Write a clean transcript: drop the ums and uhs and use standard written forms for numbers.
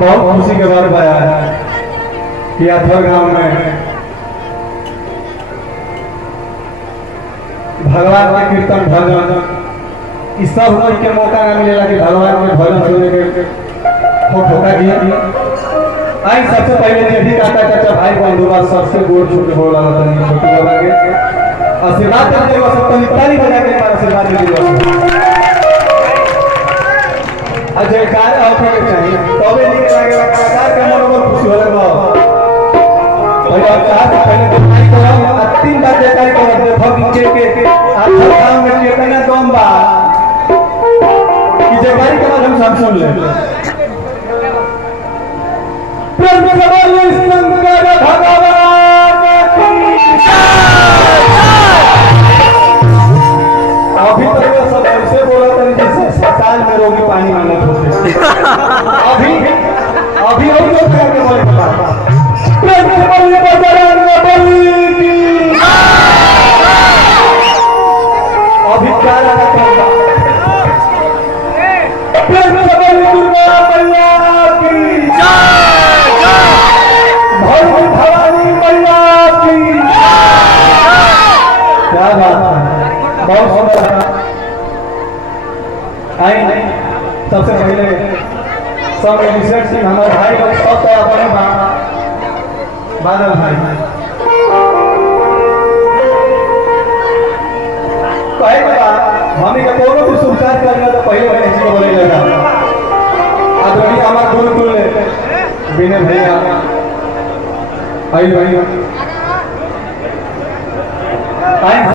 बहुत खुशी के बात आया है कि अथर गांव में भगवान के कीर्तन भजन इस सब कोई के मौका ना मिलेगा कि भगवान के भजन सुनने के ठोका दिया। आई सबसे पहले जे भी काका चाचा भाई बंधु बा सबसे गोड़ छूट हो लगा तनी छोटू बाबा के आशीर्वाद दे देवा सब तनी ताली बजा के मार आशीर्वाद दे देवा। अजय कार होके के चाहिए तबे निक लागेला कलाकार के मन में खुशी होला बा। भैया चाहत पहले दिखाई करो तीन बार दिखाई करो दे भग के आधा काम में कितना दम बा कि जगाई के बाद हम सब सुन ले। प्रेम से बोलो शंकर भगवान की अभी तक तो सब ऐसे बोला था जैसे अस्पताल में रोगी पानी मांगते होते। अभी और लोग करके बोले प्रेम से बोलो बजरंग बली की अभी क्या लगा था प्रेम से बोलो दुर्गा मैया की भवानी मैया की। क्या बात है बहुत सुंदर। आई सबसे पहले सब एडिशन सिंह हमारे भाई को सब तो अपने बादल भाई कहे हमें का कोनो भी सुविचार करना तो पहले मैंने जी बोले लगा आदरणीय हमारे गुरु विनय भैया आई भाई आई